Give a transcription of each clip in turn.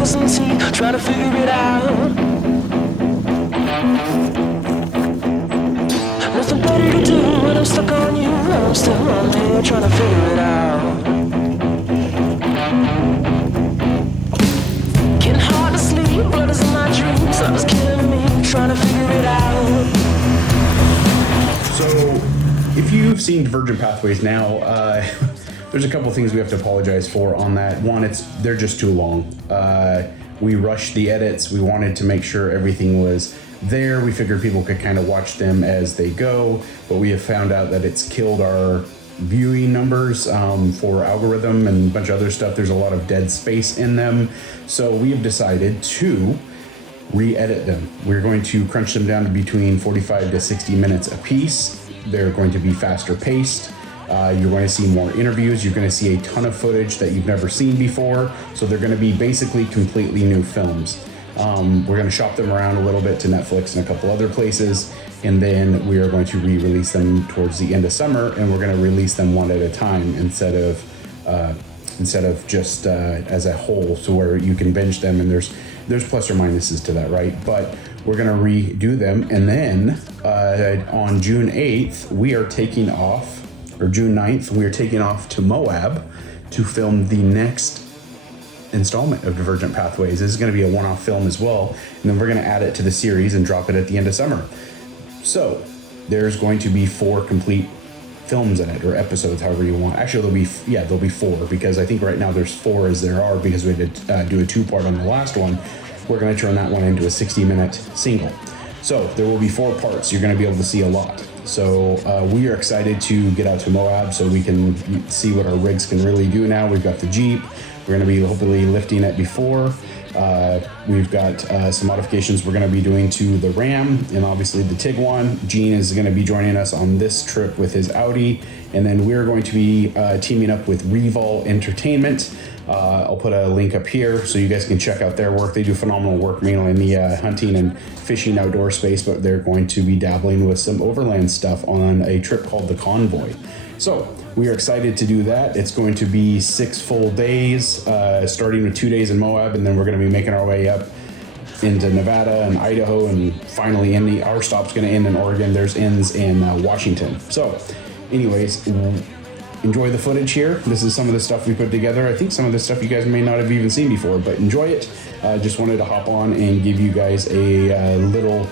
kissing teeth, trying to figure it out. Nothing better to do when I'm stuck on you. I'm still on here trying to figure it out. Getting hard to sleep, blood is in my dreams. Love is killing me, trying to figure it out. So, if you've seen Divergent Pathways now, there's a couple things we have to apologize for on that. One, they're just too long. We rushed the edits. We wanted to make sure everything was there. We figured people could kind of watch them as they go, but we have found out that it's killed our viewing numbers for algorithm and a bunch of other stuff. There's a lot of dead space in them. So we have decided to re-edit them. We're going to crunch them down to between 45 to 60 minutes a piece. They're going to be faster paced. You're going to see more interviews. You're going to see a ton of footage that you've never seen before. So they're going to be basically completely new films. We're going to shop them around a little bit to Netflix and a couple other places. And then we are going to re-release them towards the end of summer, and we're going to release them one at a time instead of just as a whole, so where you can binge them, and there's plus or minuses to that, right? But we're going to redo them, and then on June 8th, we are taking off, or June 9th, we are taking off to Moab to film the next installment of Divergent Pathways. This is going to be a one-off film as well, and then we're going to add it to the series and drop it at the end of summer. So there's going to be 4 complete films in it, or episodes, however you want. Actually, there'll be 4, because I think right now there's 4 as there are, because we had to do a 2-part on the last one. We're going to turn that one into a 60-minute single. So there will be 4 parts. You're going to be able to see a lot. So we are excited to get out to Moab so we can see what our rigs can really do now. We've got the Jeep. We're going to be hopefully lifting it before. We've got some modifications we're going to be doing to the Ram and obviously the Tiguan. Gene is going to be joining us on this trip with his Audi, and then we're going to be teaming up with Revol Entertainment. I'll put a link up here so you guys can check out their work. They do phenomenal work mainly in the hunting and fishing outdoor space, but they're going to be dabbling with some overland stuff on a trip called the Convoy. So we are excited to do that. It's going to be 6 full days, starting with 2 days in Moab, and then we're going to be making our way up into Nevada and Idaho, and finally our stop's going to end in Oregon. There's ends in Washington. So anyways, enjoy the footage here. This is some of the stuff we put together. I think some of the stuff you guys may not have even seen before, but enjoy it. Just wanted to hop on and give you guys a little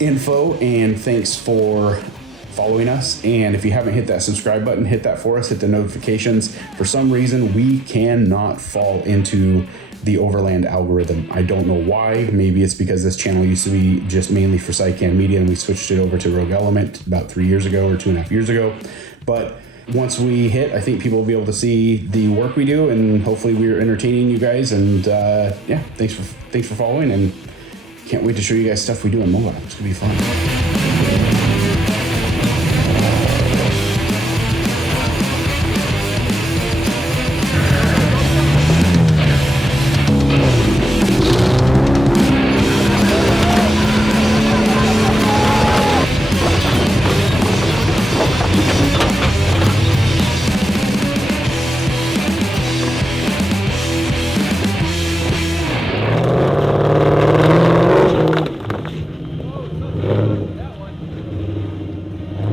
info, and thanks for following us. And if you haven't hit that subscribe button, hit that for us, hit the notifications. For some reason, we cannot fall into the Overland algorithm. I don't know why. Maybe it's because this channel used to be just mainly for Cycam Media, and we switched it over to Rogue Element about 3 years ago or 2.5 years ago. But once we hit, I think people will be able to see the work we do, and hopefully we're entertaining you guys. And yeah, thanks for following, and can't wait to show you guys stuff we do in Moab. It's gonna be fun.